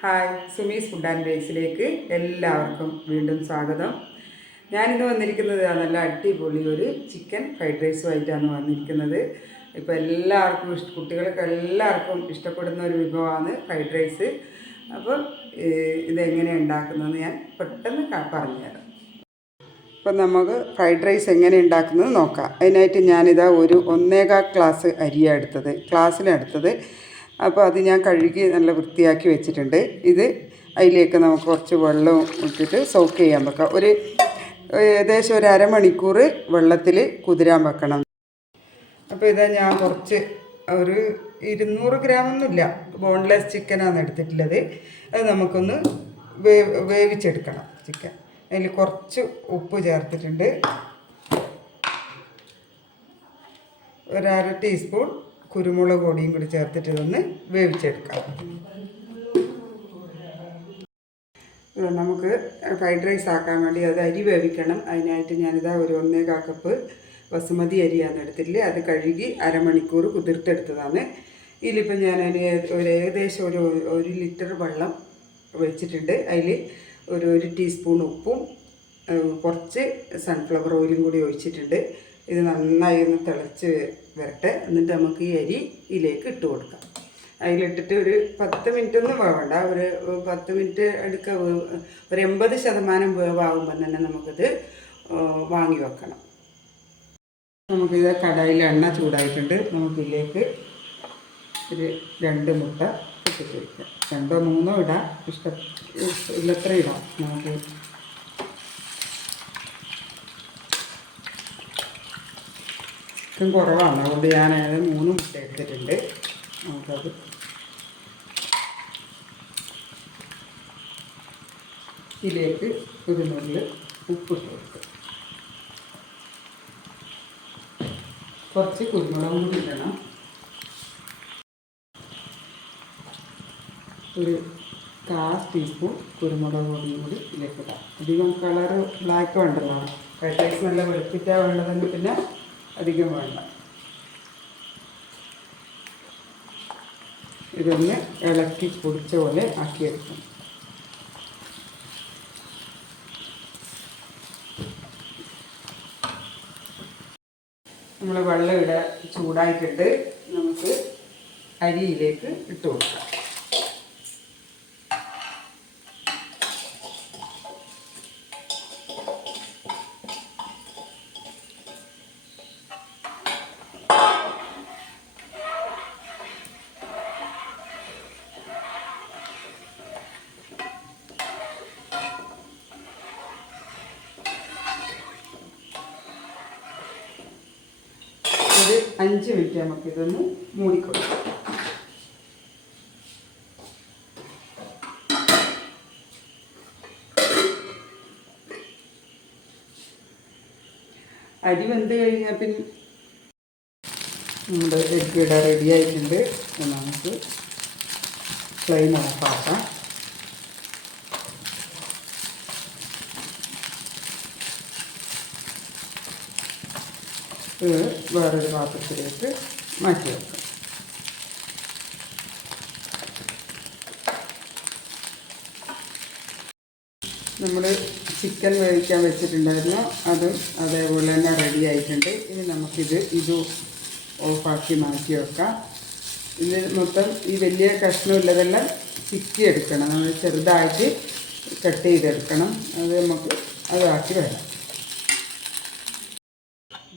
Hi Sumi's food and ബേസിലേക്ക് എല്ലാവർക്കും വീണ്ടും സ്വാഗതം. ഞാനിന്ന് വന്നിരിക്കുന്നത് നല്ല അടിപൊളി ഒരു ചിക്കൻ ഫ്രൈഡ് റൈസുമായിട്ടാണ് വന്നിരിക്കുന്നത്. ഇപ്പോൾ എല്ലാവർക്കും ഇഷ്ട കുട്ടികൾക്ക് എല്ലാവർക്കും ഇഷ്ടപ്പെടുന്ന ഒരു വിഭവമാണ് ഫ്രൈഡ് റൈസ് അപ്പോൾ ഇതെങ്ങനെ ഉണ്ടാക്കുന്നതെന്ന് ഞാൻ പെട്ടെന്ന് പറഞ്ഞുതരാം അപ്പം നമുക്ക് ഫ്രൈഡ് റൈസ് എങ്ങനെ ഉണ്ടാക്കുന്നത് നോക്കാം. അതിനായിട്ട് ഞാനിതാ ഒരു ഒന്നേകാൽ ഗ്ലാസ് അരിയാണ് എടുത്തത്. ഗ്ലാസ്സിലെടുത്തത് അപ്പോൾ അത് ഞാൻ കഴുകി നല്ല വൃത്തിയാക്കി വെച്ചിട്ടുണ്ട്. ഇത് അതിലേക്ക് നമുക്ക് കുറച്ച് വെള്ളം ഇട്ടിട്ട് സോക്ക് ചെയ്യാൻ വെക്കാം. ഒരു ഏകദേശം ഒരു അരമണിക്കൂർ വെള്ളത്തിൽ കുതിരാൻ വെക്കണം. അപ്പോൾ ഇതാ ഞാൻ കുറച്ച് ഒരു ഇരുന്നൂറ് ഗ്രാമൊന്നുമില്ല ബോൺലെസ് ചിക്കനാണ് എടുത്തിട്ടുള്ളത്. അത് നമുക്കൊന്ന് വേ വേവിച്ചെടുക്കണം ചിക്കൻ. അതിൽ കുറച്ച് ഉപ്പ് ചേർത്തിട്ടുണ്ട്. ഒരര ടീസ്പൂൺ കുരുമുളക് പൊടിയും കൂടി ചേർത്തിട്ട് ഇതൊന്ന് വേവിച്ചെടുക്കാം. നമുക്ക് ഫ്രൈഡ് റൈസ് ആക്കാൻ വേണ്ടി അത് അരി വേവിക്കണം. അതിനായിട്ട് ഞാനിതാ ഒരു ഒന്നേകാൽ കപ്പ് ബസുമതി അരിയാണ് എടുത്തിട്ടില്ലേ അത് കഴുകി അരമണിക്കൂർ കുതിർത്തെടുത്തതാണ്. ഇതിലിപ്പോൾ ഞാൻ ഒരു ഏകദേശം ഒരു ഒരു ലിറ്റർ വെള്ളം വെച്ചിട്ടുണ്ട്. അതിൽ ഒരു ഒരു ടീസ്പൂൺ ഉപ്പും കുറച്ച് സൺഫ്ലവർ ഓയിലും കൂടി ഒഴിച്ചിട്ടുണ്ട്. ഇത് നന്നായി ഒന്ന് തിളച്ച് വരട്ടെ. എന്നിട്ട് നമുക്ക് ഈ അരി ഇതിലേക്ക് ഇട്ട് കൊടുക്കാം. അതിലിട്ടിട്ട് ഒരു പത്ത് മിനിറ്റ് ഒന്നും വേവണ്ട. ഒരു പത്ത് മിനിറ്റ് എടുക്ക ഒരു എൺപത് ശതമാനം വേവാകുമ്പോൾ തന്നെ നമുക്കിത് വാങ്ങി വെക്കണം. നമുക്കിത് കടായിൽ എണ്ണ ചൂടായിട്ടുണ്ട്. നമുക്കിതിലേക്ക് ഒരു രണ്ട് മുട്ട ഇട്ടിട്ട് വയ്ക്കാം രണ്ടോ മൂന്നോ ഇടാം. ഇഷ്ടം ഇല്ലത്ര ഇടാം. നമുക്ക് ഇതും കുറവാണ്. അതുകൊണ്ട് ഞാൻ അത് മൂന്ന് മുട്ട എടുത്തിട്ടുണ്ട്. നമുക്കത് ഇതിലേക്ക് ഒരു നുള്ളിൽ ഉപ്പിട്ട് കൊടുക്കും. കുറച്ച് കുരുമുളകും കൂടി ഇടണം. ഒരു കാൽ ടീസ്പൂൺ കുരുമുളക് പൊടിയും കൂടി ഇതിലേക്ക് ഇടാം. അധികം കളറ് ബ്ലാക്ക് വേണ്ടല്ലോ. റൈസ് നല്ല വെളുപ്പിറ്റാ വേണ്ടതെങ്കിൽ പിന്നെ അധികം വേണ്ട. ഇതൊന്ന് ഇളക്കി പൊടിച്ച പോലെ ആക്കിയെടുക്കണം. നമ്മൾ വെള്ളം ഇട ചൂടായിട്ടുണ്ട്. നമുക്ക് അരിയിലേക്ക് ഇട്ട് കൊടുക്കാം. അഞ്ച് മിനിറ്റ് നമുക്ക് നമുക്കിതൊന്ന് മൂടിക്കൊടുക്കാം അരി വെന്ത് കഴിഞ്ഞാൽ പിന്നെ നമ്മുടെ എഗ് റെഡി ആയിട്ടുണ്ട്. നമുക്ക് ഫ്ലെയിം ഓഫാക്കാം ഇത് വേറൊരു പാത്രത്തിലേക്ക് മാറ്റി വെക്കാം. നമ്മൾ ചിക്കൻ വേവിക്കാൻ വെച്ചിട്ടുണ്ടായിരുന്നു. അതും അതേപോലെ തന്നെ റെഡി ആയിട്ടുണ്ട്. ഇനി നമുക്കിത് ഇത് ഓഫാക്കി മാറ്റി വെക്കാം. ഇത് മൊത്തം ഈ വലിയ കഷ്ണമില്ലതെല്ലാം ചിക്കി എടുക്കണം നമ്മൾ ചെറുതായിട്ട് കട്ട് ചെയ്തെടുക്കണം. അത് നമുക്ക് അതാക്കി വരാം.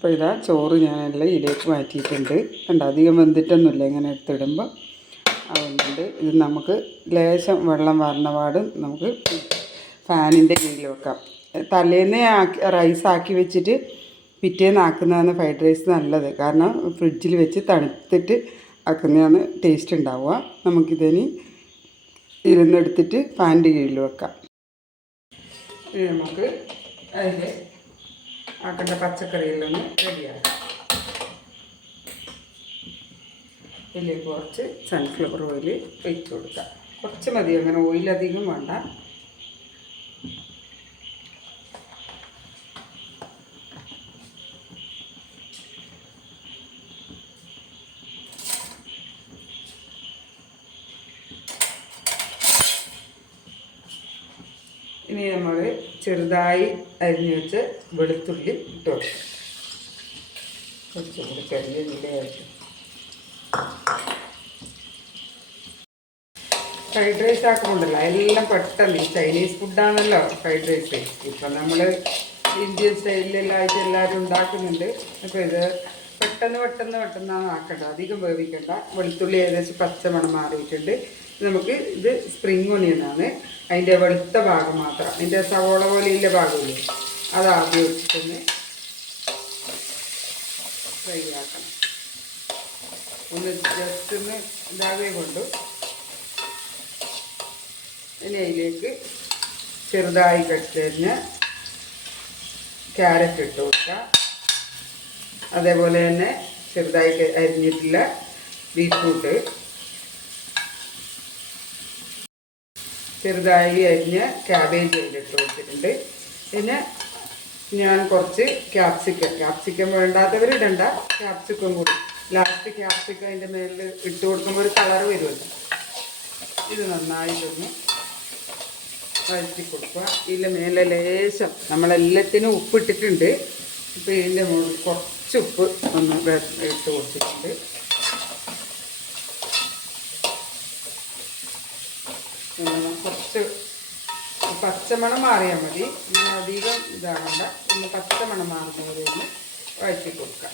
അപ്പോൾ ഇതാ ചോറ് ഞാനെല്ലാം ഇതിലേക്ക് മാറ്റിയിട്ടുണ്ട്. കണ്ട അധികം വെന്തിട്ടൊന്നുമില്ല ഇങ്ങനെ എടുത്തിടുമ്പോൾ. അതുകൊണ്ട് ഇത് നമുക്ക് ലേശം വെള്ളം വരണ പാടും നമുക്ക് ഫാനിന്റെ കീഴിൽ വെക്കാം. തലേന്ന് ആക്കി റൈസ് ആക്കി വെച്ചിട്ട് പിറ്റേന്ന് ആക്കുന്നതാണ് ഫ്രൈഡ് റൈസ് നല്ലത്. കാരണം ഫ്രിഡ്ജിൽ വെച്ച് തണുത്തിട്ട് ആക്കുന്നതാണ് ടേസ്റ്റ് ഉണ്ടാവുക. നമുക്കിതിന് ഇരുന്നെടുത്തിട്ട് ഫാനിന്റെ കീഴിൽ വെക്കാം. നമുക്ക് അതിൽ ആക്കേണ്ട പച്ചക്കറികളൊന്ന് റെഡിയാക്കാം. ഇതിലേക്ക് കുറച്ച് സൺഫ്ലവർ ഓയിൽ ഒഴിച്ച് കൊടുക്കാം. കുറച്ച് മതി അങ്ങനെ ഓയിൽ അധികം വേണ്ട. ഇനി നമ്മൾ ചെറുതായി അരിഞ്ഞു വെച്ച് വെളുത്തുള്ളി ഇട്ട് വെക്കും ഫ്രൈഡ് റൈസ് ആക്കുമ്പോണ്ടല്ലോ എല്ലാം പെട്ടെന്ന് ഈ ചൈനീസ് ഫുഡാണല്ലോ ഫ്രൈഡ് റൈസ് ഇപ്പം നമ്മൾ ഇന്ത്യൻ സ്റ്റൈലിലെല്ലാമായിട്ട് എല്ലാവരും ഉണ്ടാക്കുന്നുണ്ട്. അപ്പോൾ ഇത് പെട്ടെന്ന് പെട്ടെന്ന് പെട്ടെന്നാണ് ആക്കേണ്ടത്. അധികം വേവിക്കേണ്ട. വെളുത്തുള്ളി ഏകദേശം പച്ചമണം മാറിയിട്ടുണ്ട്. നമുക്ക് ഇത് സ്പ്രിംഗ് ഒനിയനാണ് അതിന്റെ വെളുത്ത ഭാഗം മാത്രം. അതിന്റെ സവോള പോലെയുള്ള ഭാഗമില്ലേ? അത് ആദ്യം വെച്ചിട്ടൊന്ന് ഫ്രൈ ആക്കണം. ഒന്ന് ജസ്റ്റ് ഒന്ന് ഇതാകെ കൊണ്ടു. ഇനി അതിലേക്ക് ചെറുതായി കട്ടിരിഞ്ഞ് ക്യാരറ്റ് ഇട്ട് കൊടുക്കുക അതേപോലെ തന്നെ ചെറുതായി അരിഞ്ഞിട്ടുള്ള ബീറ്റ്റൂട്ട് ചെറുതായി അരിഞ്ഞ ക്യാബേജ് അതിലിട്ട് കൊടുത്തിട്ടുണ്ട്. പിന്നെ ഞാൻ കുറച്ച് ക്യാപ്സിക്കം ക്യാപ്സിക്കം വേണ്ടാത്തവർ ഇടണ്ട ക്യാപ്സിക്കം കൂടി. ലാസ്റ്റ് ക്യാപ്സിക്കം അതിന്റെ മേലിൽ ഇട്ട് കൊടുക്കുമ്പോൾ ഒരു കളർ വരുമല്ലോ. ഇത് നന്നായിട്ടൊന്ന് വഴറ്റി കൊടുക്കുക. ഇതിന്റെ മേലെ ലേശം നമ്മളെല്ലാത്തിനും ഉപ്പിട്ടിട്ടുണ്ട്. ഇപ്പോൾ ഇതിന്റെ മുകളിൽ കുറച്ച് ഉപ്പ് ഒന്ന് ഇട്ട് കൊടുത്തിട്ടുണ്ട് പിന്നെ കുറച്ച് പച്ചമണം മാറിയാൽ മതി. ഇങ്ങനെ അധികം ഇതാകണ്ട ഒന്ന് പച്ചമണം മാറുന്നവരെ ഒന്ന് വഴറ്റി കൊടുക്കാം.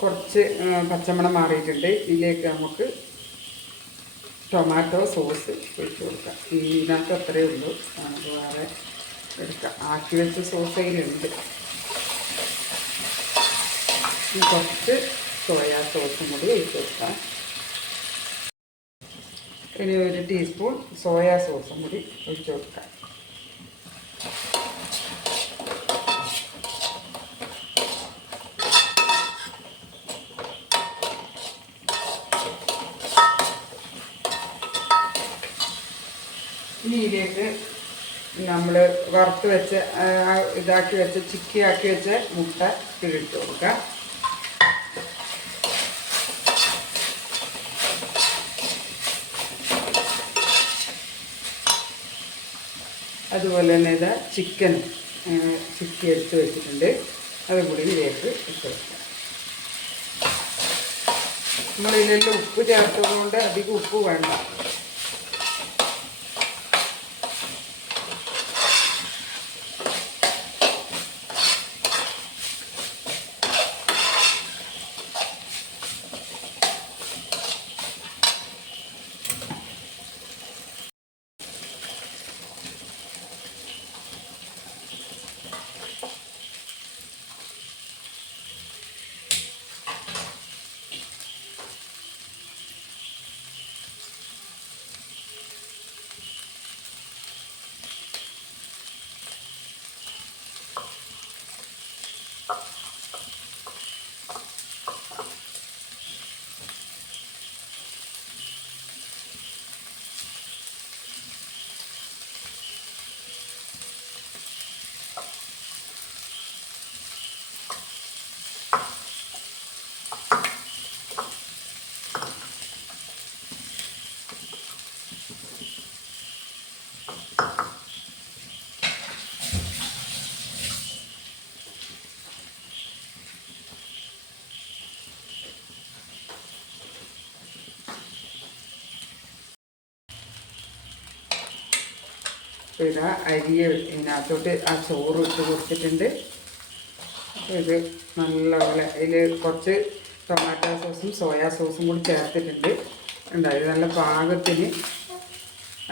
കുറച്ച് പച്ചമണം മാറിയിട്ടുണ്ട്. ഇതിലേക്ക് നമുക്ക് ടൊമാറ്റോ സോസ് ഒഴിച്ച് കൊടുക്കാം. ഇതിനകത്ത് അത്രയേ ഉള്ളൂ. നമുക്ക് വേറെ എടുക്കാം. ആക്കി വെച്ച സോസ് അതിലുണ്ട്. കുറച്ച് സോയാ സോസും കൂടി ഒഴിച്ച് കൊടുക്കാം. ഇനി ഒരു ടീസ്പൂൺ സോയാ സോസും കൂടി ഒഴിച്ചു കൊടുക്കാം. ഇനി ഇതിലേക്ക് നമ്മൾ വറുത്ത് വെച്ച് ഇതാക്കി വെച്ച് ചിക്കിയാക്കി വെച്ച് മുട്ട ഇതിലിട്ട് കൊടുക്കാം. അതുപോലെ തന്നെ ഇതാ ചിക്കൻ ചിക്കി എടുത്ത് വെച്ചിട്ടുണ്ട്. അതും കൂടി ഇതിലേക്ക് ഇട്ട് വെക്കാം നമ്മളിതിലെല്ലാം ഉപ്പ് ചേർത്തതുകൊണ്ട് അധികം ഉപ്പ് വേണ്ട. ഇതാ അരി ഇതിനകത്തോട്ട് ആ ചോറ് ഇട്ട് കൊടുത്തിട്ടുണ്ട്. ഇത് നല്ലപോലെ അതിൽ കുറച്ച് ടൊമാറ്റോ സോസും സോയാ സോസും കൂടി ചേർത്തിട്ടുണ്ട്. ഉണ്ടായി നല്ല പാകത്തിന്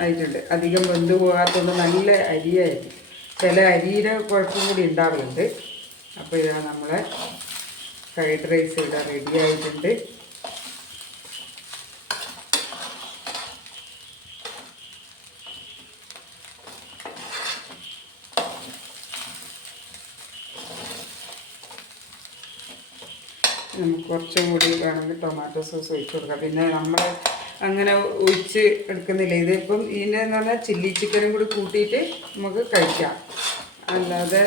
ആയിട്ടുണ്ട്. അധികം വെന്ത് പോകാത്തതുകൊണ്ട് നല്ല അരിയായിരിക്കും ചില അരിയുടെ കുഴപ്പം കൂടി ഉണ്ടാവലുണ്ട് അപ്പോൾ ഇതാ നമ്മളെ ഫ്രൈഡ് റൈസ് ഇവിടെ റെഡി ആയിട്ടുണ്ട്. നമുക്ക് കുറച്ചും കൂടി വേണമെങ്കിൽ ടൊമാറ്റോ സോസ് ഒഴിച്ച് കൊടുക്കാം. പിന്നെ നമ്മൾ അങ്ങനെ ഒഴിച്ച് എടുക്കുന്നില്ല. ഇതിപ്പം ഇതിന്റെ എന്ന് പറഞ്ഞാൽ ചില്ലി ചിക്കനും കൂടി കൂട്ടിയിട്ട് നമുക്ക് കഴിക്കാം. അല്ലാതെ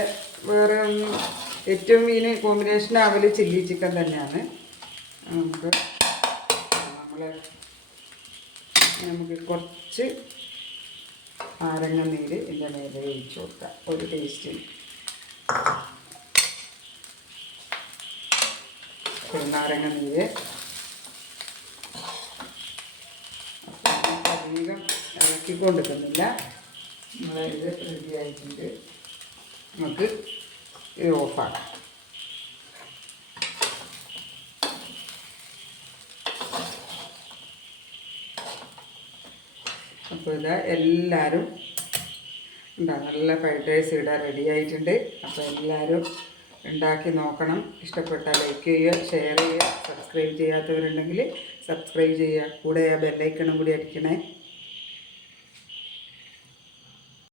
വേറെ ഒന്നും ഏറ്റവും മീൻ കോമ്പിനേഷൻ ആവൽ ചില്ലി ചിക്കൻ തന്നെയാണ്. നമുക്ക് നമ്മൾ നമുക്ക് കുറച്ച് നാരങ്ങ നീര് ഇതിന്റെ മേലെ ഒഴിച്ചു കൊടുക്കാം. ഒരു ടേസ്റ്റിന് നാരങ്ങ നീര് അപ്പോൾ അധികം ഇളക്കി കൊടുക്കുന്നില്ല നമ്മളിത് റെഡി ആയിട്ടുണ്ട്. നമുക്ക് ഇത് ഓഫാക്കാം. അപ്പോൾ ഇതാ എല്ലാവരും എന്താ നല്ല ഫ്രൈഡ് റൈസ് ഇവിടെ റെഡി ആയിട്ടുണ്ട്. അപ്പോൾ എല്ലാവരും ഉണ്ടാക്കി നോക്കണം. ഇഷ്ടപ്പെട്ടാൽ ലൈക്ക് ചെയ്യുക ഷെയർ ചെയ്യുക സബ്സ്ക്രൈബ് ചെയ്യാത്തവരുണ്ടെങ്കിൽ സബ്സ്ക്രൈബ് ചെയ്യുക. കൂടെ ആ ബെല്ലൈക്കണും കൂടി അടിക്കണേ.